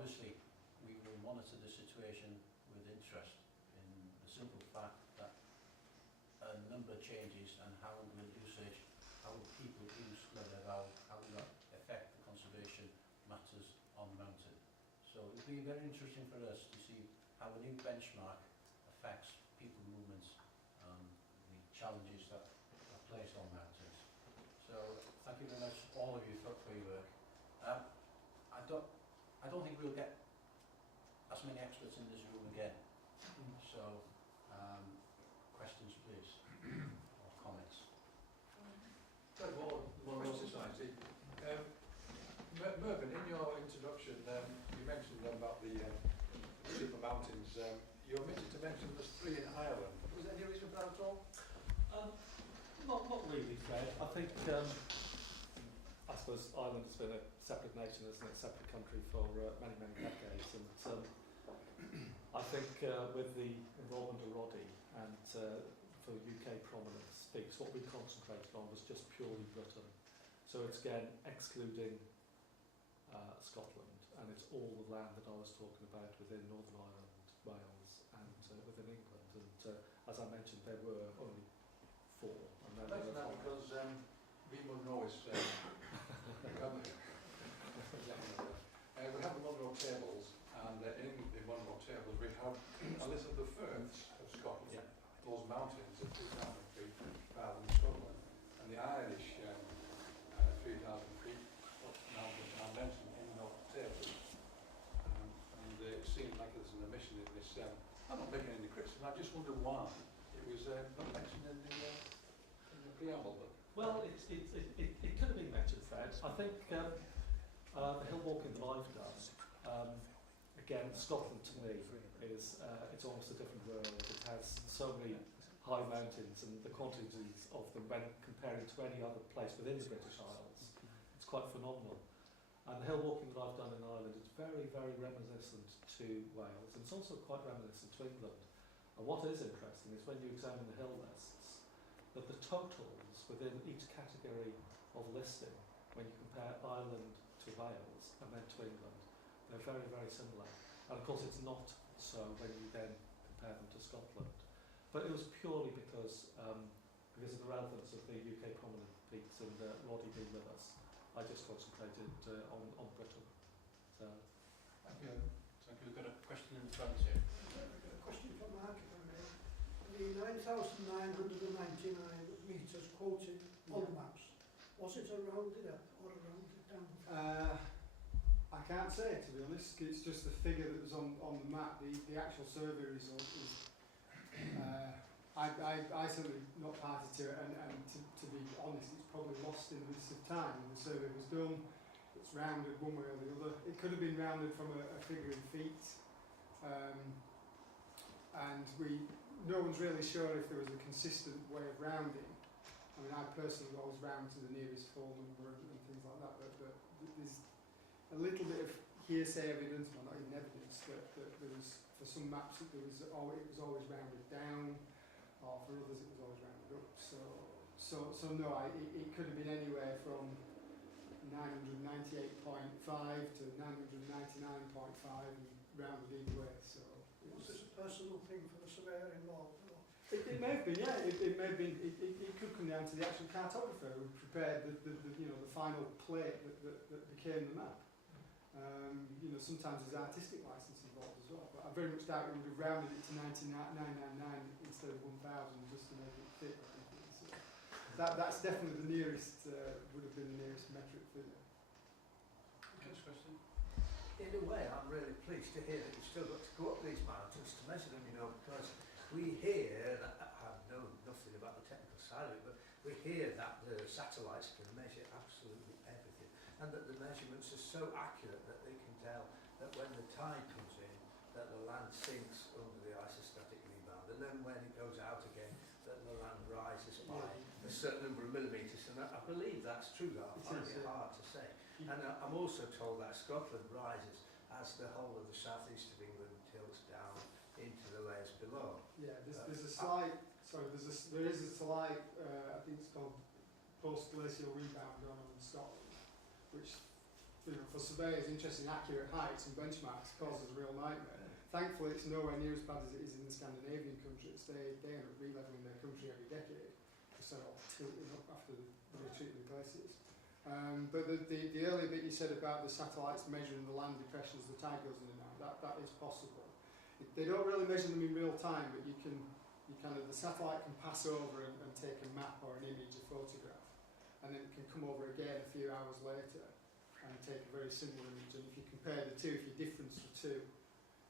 obviously, we will monitor the situation with interest in the simple fact that a number changes and how will usage, how will people use Glyder Fawr, how will that affect the conservation matters on the mountain. So it'll be very interesting for us to see how a new benchmark affects people movements and the challenges that are placed on mountains. So thank you very much, all of you, for your work. I don't think we'll get as many experts in this room again. So, questions, please, or comments. One more society. Mervyn, in your introduction, you mentioned about the super mountains. You omitted to mention there's 3 in Ireland. Was there any reason for that at all? Not really, Fred. I think, I suppose Ireland has been a separate nation, isn't it? A separate country for many, many decades. And I think with the involvement of Roddy and for UK prominent speaks, what we concentrated on was just purely Britain. So it's again excluding Scotland, and it's all the land that I was talking about within Northern Ireland, Wales, and within England. And as I mentioned, there were only 4. And I mention that because we will know it's we have the Monroe tables, and in the Monroe tables we have a list of the firths of Scotland. Yeah. Those mountains of 2,000 feet rather than Scotland, and the Irish 3,000 feet mountains are mentioned in those tables. And it seems like there's an omission in this. I'm not making any criticism, I just wonder why it was not mentioned in the preamble. But well, it could have been mentioned, Fred. I think the hill walking that I've done, again, Scotland to me is it's almost a different world. It has so many high mountains, and the quantities of them when comparing to any other place within the British Isles, it's quite phenomenal. And the hill walking that I've done in Ireland is very, very reminiscent to Wales, and it's also quite reminiscent to England. And what is interesting is when you examine the hill lists, that the totals within each category of listing, when you compare Ireland to Wales and then to England, they're very, very similar. And of course it's not so when you then compare them to Scotland. But it was purely because of the relevance of the UK prominent peaks and Roddy being with us. I just concentrated on Britain. So, Thank you. Thank you. We've got a question in the front here. A question for Mark, if I may. The 9,999 metres quoted on the maps, was it a rounded up or a rounded down? I can't say, to be honest. It's just the figure that was on the map. The actual survey result is... I certainly not party to it, and to be honest, it's probably lost in the midst of time. When the survey was done, it's rounded one way or the other. It could have been rounded from a figure in feet, and no one's really sure if there was a consistent way of rounding. I mean, I personally always round to the nearest full number and things like that, but there's a little bit of hearsay evidence, well not even evidence, that there was, for some maps it was always rounded down, or for others it was always rounded up. So no, it could have been anywhere from 998.5 to 999.5 and rounded either way. So was this a personal thing for the surveyor involved? Or? It may have been, yeah. It may have been. It could come down to the actual cartographer who prepared the final plate that became the map. Sometimes there's artistic license involved as well, but I very much doubt it would have rounded it to 999 instead of 1,000 just to make it fit. So that's definitely the nearest, would have been the nearest metric figure. Next question. In a way, I'm really pleased to hear that you've still got to go up these mountains to measure them, because we hear, and I know nothing about the technical side of it, but we hear that the satellites can measure absolutely everything, and that the measurements are so accurate that they can tell that when the tide comes in, that the land sinks under the isostatic rebound, and then when it goes out again, that the land rises by a certain number of millimetres, and I believe that's true. I find it hard to say. And I'm also told that Scotland rises as the whole of the southeast of England tilts down into the layers below. Yeah, there's a slight, there is a slight, I think it's called post-glacial rebound going on in Scotland, which for surveyors interested in accurate heights and benchmarks causes a real nightmare. Thankfully, it's nowhere near as bad as it is in the Scandinavian countries. They end up relevelling their country every decade, so tilting up after the retreat of the glaciers. But the earlier bit you said about the satellites measuring the land depressions, the tide goes in and out, that is possible. They don't really measure them in real time, but the satellite can pass over and take a map or an image, a photograph, and then it can come over again a few hours later and take a very similar image. And if you compare the two, if you difference the two,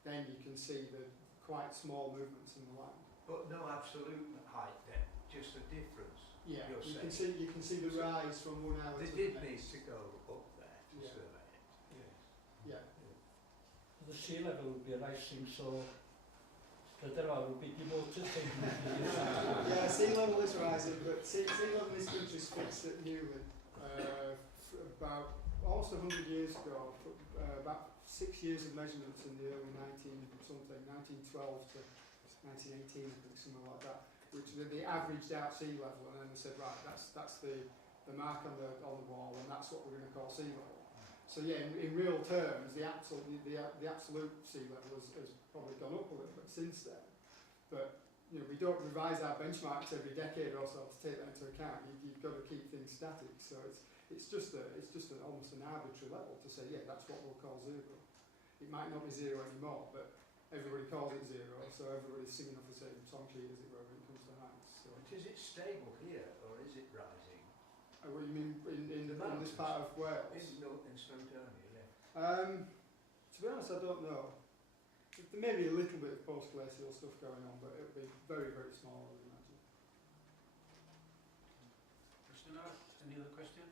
then you can see the quite small movements in the land. But no absolute height then, just a difference. Yeah, you're you saying. can see the rise from 1 hour They to did the need next. to go up there to Yeah. survey it. Yeah. The sea level would be rising, so Glyder would be demoted. Yeah, sea level is rising, but sea level in this country is fixed at Newman about almost 100 years ago, about 6 years of measurements in the early 1912 to 1918, I think, something like that, which they averaged out sea level, and then they said, right, that's the mark on the wall, and that's what we're going to call sea level. So yeah, in real terms, the absolute sea level has probably gone up a little bit since then. But we don't revise our benchmarks every decade or so to take that into account. You've got to keep things static. So it's just almost an arbitrary level to say, yeah, that's what we'll call zero. It might not be zero anymore, but everybody calls it zero, so everybody's singing off the same song sheet, as it were, when it comes to heights. So. But is it stable here, or is it rising? What you mean in this part of Wales? In Snowdonia, yeah. To be honest, I don't know. There may be a little bit of post-glacial stuff going on, but it'll be very, very small, I would imagine. Christina, any other questions?